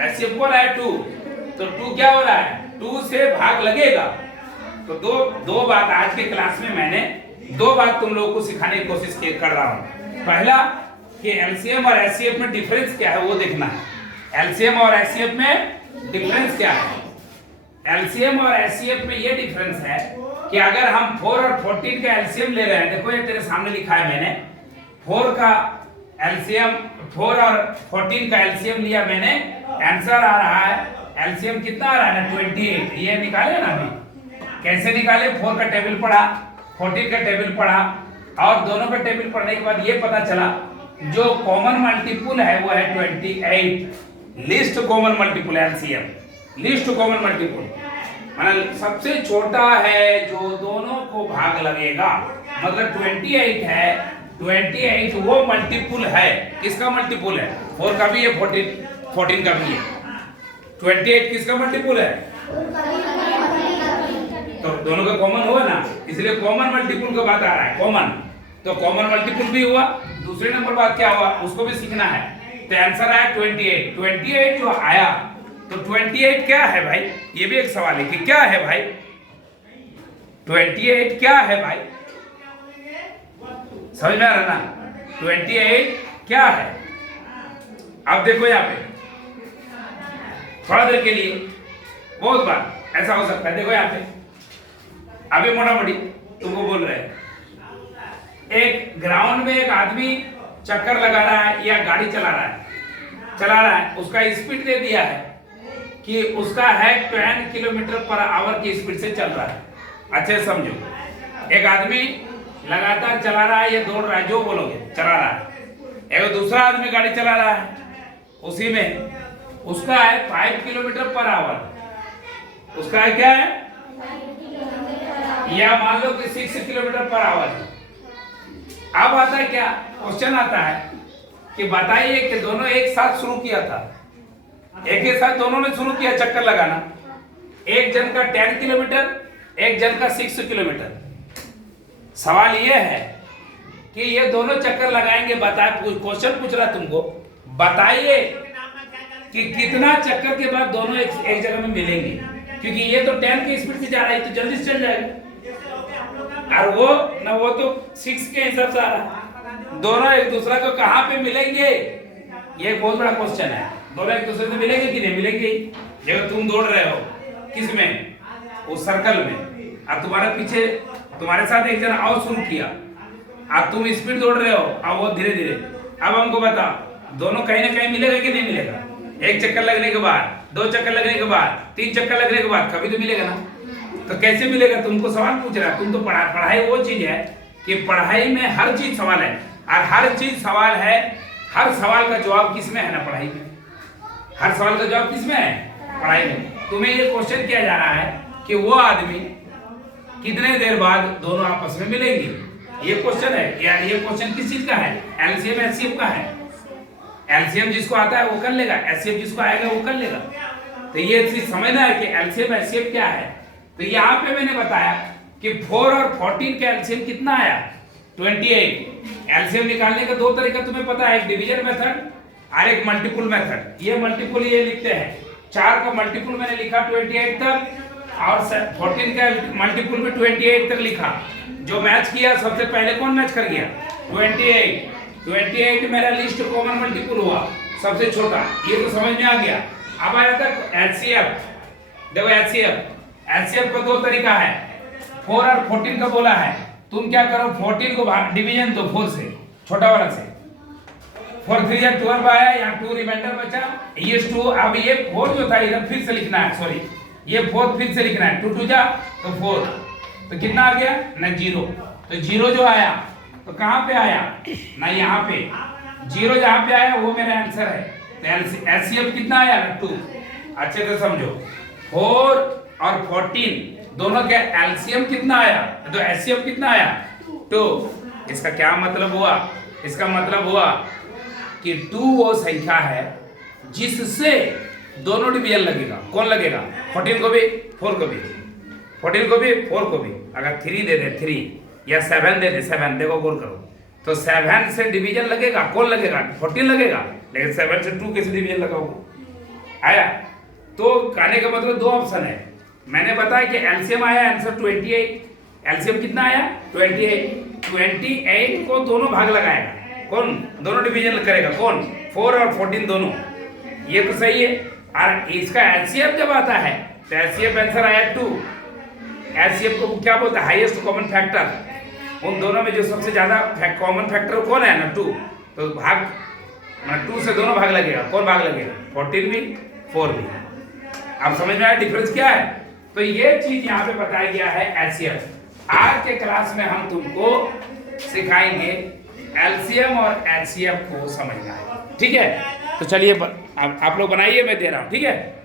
HCF को रहा है 2, तो 2 क्या हो रहा है, 2 से भाग लगेगा। तो दो बात आज के क्लास में मैंने 2 बात तुम लोगों को सिखाने की कोशिश कर रहा हूं। पहला कि एलसीएम और एचसीएफ में डिफरेंस क्या है वो देखना है। एलसीएम और एचसीएफ में डिफरेंस क्या है। एलसीएम और एचसीएफ में ये डिफरेंस है कि अगर हम 4 और 14 का एलसीएम ले रहे हैं, देखो ये तेरे सामने लिखा है मैंने, 4 का एलसीएम 4 और 14 का एलसीएम लिया मैंने, आंसर आ रहा है एलसीएम कितना आ रहा है ना 28। ये निकाले ना अभी, कैसे निकाले, 4 का टेबल पढ़ा, 14 का टेबल पढ़ा, और दोनों का टेबल पढ़ने के बाद ये पता चला जो कॉमन मल्टीपुल है वो है 28। Least common multiple LCM, least common multiple मतलब सबसे छोटा है जो दोनों को भाग लगेगा, मतलब 28 है, 28 वो मल्टीपुल है, किसका मल्टीपुल है, 4 का भी है, 14 का भी है। 28 किसका मल्टीपुल है, तो दोनों का कॉमन हुआ ना, इसलिए कॉमन मल्टीपुल का बात आ रहा है, कॉमन। तो कॉमन मल्टीपुल भी हुआ, दूसरे नंबर बात क्या हुआ उसको भी सीखना है। तो आंसर आया 28। 28 जो आया, तो 28 क्या है भाई, ये भी एक सवाल है कि क्या है भाई, 28 क्या है भाई, समझ में आ रहा ना, 28 क्या है। अब देखो यहाँ पे थोड़ा देर के लिए, बहुत बार ऐसा हो सकता है, देखो यहाँ पे अभी मोटा मोटी तुमको बोल रहे हैं, एक ग्राउंड में एक आदमी चक्कर लगा रहा है या गाड़ी चला रहा है, उसका स्पीड दे दिया है कि उसका है 10 किलोमीटर पर आवर की स्पीड से चल रहा है। अच्छे समझो, एक आदमी लगातार चला रहा है, ये दौड़ रहा है, जो बोलोगे चला रहा है, एक दूसरा आदमी गाड़ी चला रहा है, उसी में उसका है 5 किलोमीटर पर आवर, उसका है क्या है, या मान लो कि 6 किलोमीटर पर आवर है। अब आता है क्या, क्वेश्चन आता है कि बताइए कि दोनों एक साथ शुरू किया था, एक ही साथ दोनों ने शुरू किया चक्कर लगाना, एक जन का 10 किलोमीटर, एक जन का 6 किलोमीटर। सवाल यह है कि ये दोनों चक्कर लगाएंगे, बताए, क्वेश्चन पूछ रहा तुमको, बताइए कि कितना चक्कर के बाद दोनों एक जगह में मिलेंगे, क्योंकि ये तो 10 की स्पीड से जा रहा है तो जल्दी से चल जाएगा, और वो तो 6 के हिसाब से आ रहा है, दोनों एक दूसरा को कहां पे मिलेंगे, ये बहुत बड़ा क्वेश्चन है। दोनों एक दूसरे से मिलेंगे कि नहीं मिलेंगे। जब तुम दौड़ रहे हो किस में, उस सर्कल में, और तुम्हारे पीछे तुम्हारे साथ एक जन और शुरू किया, अब तुम स्पीड दौड़ रहे हो, अब वो धीरे धीरे, अब हमको बता दोनों कहीं ना कहीं मिलेगा कि नहीं मिलेगा, एक चक्कर लगने के बाद, 2 चक्कर लगने के बाद, 3 चक्कर लगने के बाद कभी तो मिलेगा ना। तो कैसे मिलेगा, तुमको सवाल पूछ रहा है, तुम तो पढ़ाई वो चीज है कि पढ़ाई में हर चीज सवाल है, और हर चीज सवाल है, हर सवाल का जवाब किसमें है ना, पढ़ाई में। हर सवाल का जवाब किसमें है, पढ़ाई में। तुम्हें ये क्वेश्चन किया जा रहा है कि वो आदमी कितने देर बाद दोनों आपस में मिलेंगे, ये क्वेश्चन है। यार ये क्वेश्चन किस चीज का है, एलसीएम एचसीएफ का है। एलसीएम जिसको आता है वो कर लेगा, एचसीएफ जिसको आएगा वो कर लेगा। तो ये चीज समझना है कि एलसीएम एचसीएफ क्या है। तो यहाँ पे मैंने बताया कि 4 और 14 का एलसीएम कितना आया, 28। एलसीएम निकालने का 2 तरीका तुम्हें पता है, एक डिवीजन मेथड और एक मल्टीपुल मेथड। ये मल्टीपुल ये लिखते हैं, 4 का मल्टीपुल मैंने लिखा 28 तक, और 14 का मल्टीपुल में 28 तक लिखा। जो मैच किया सबसे पहले कौन मैच कर गया, 28 मेरा लिस्ट कॉमन मल्टीपुल हुआ, सबसे छोटा, ये तो समझ में आ गया। अब आया था एचसीएफ। देखो एचसीएफ का 2 तरीका है, 4 और 14 का बोला है, तुम क्या करो 14 को डिवीजन दो 4 से, छोटा वाला से, 4 3 या 12 आया, यहाँ 2 रिमाइंडर बचा, ये 2। अब ये 4 जो था इधर फिर से लिखना है, सॉरी ये 4 फिर से लिखना है, 2 2 जा तो 4, तो कितना आ गया ना 0। तो 0 जो आया तो कहाँ पे आया ना, यहाँ पे 0 जहाँ पे आया वो मेरा आंसर है। तो एचसीएफ कितना आया ना 2। अच्छे से समझो, 4 और 14 दोनों के एलसीएम कितना आया, तो एचसीएफ कितना आया 2। इसका क्या मतलब हुआ, इसका मतलब हुआ कि 2 वो संख्या है जिससे दोनों डिवीजन लगेगा। कौन लगेगा, 14 को भी 4 को भी, 14 को भी 4 को भी। अगर 3 दे दे 3 या 7 दे दे 7, देखो गौर करो, तो 7 से डिवीजन लगेगा, कौन लगेगा 14 लगेगा, लेकिन 7 से 2 कैसे डिवीजन लगाओगे, आया। तो कहने का मतलब दो ऑप्शन है। मैंने बताया कि एलसीएम आया आंसर 28। एलसीएम कितना आया 28। 28 को दोनों भाग लगाएगा कौन, दोनों डिवीजन करेगा कौन, 4 और 14 दोनों, ये तो सही है। और इसका एलसीएम जब आता है तो एलसीएम आंसर आया 2। एलसीएम को क्या बोलते हैं, हाईएस्ट कॉमन फैक्टर। उन दोनों में जो सबसे ज्यादा कॉमन फैक्टर कौन है ना 2, तो भाग 2 से दोनों भाग लगेगा, कौन भाग लगेगा 14 भी 4 भी। आप समझ में आया डिफरेंस क्या है। तो ये चीज यहाँ पे बताया गया है एलसीएम। आज के क्लास में हम तुमको सिखाएंगे एलसीएम और एचसीएफ को समझना है, ठीक है। तो चलिए आप लोग बनाइए, मैं दे रहा हूँ, ठीक है।